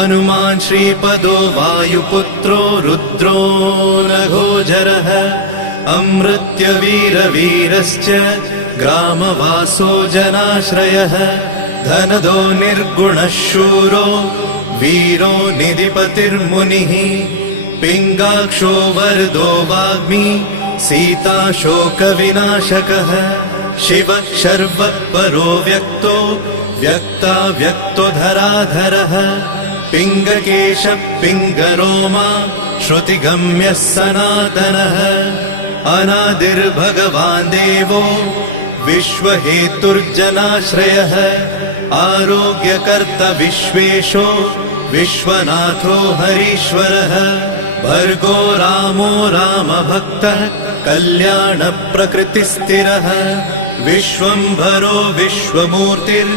हनुमान् श्रीपदो वायुपुत्रो रुद्रो नघोजरः अमृत्यवीरवीरश्च ग्रामवासो जनाश्रयः धनदो निर्गुणः शूरो वीरो निधिपतिर्मुनिः पिङ्गाक्षो वरदो वाग्मी सीताशोकविनाशकः शिवः शर्वपरो व्यक्तो व्यक्ताव्यक्तो धराधरः पिङ्गकेशः पिङ्गरोमा श्रुतिगम्यः सनातनः अनादिर्भगवान् देवो विश्वहेतुर्जनाश्रयः आरोग्यकर्ता विश्वेशो विश्वनाथो हरीश्वरः भर्गो रामो रामभक्तः कल्याणप्रकृतिस्थिरः विश्वम्भरो विश्वमूर्तिर्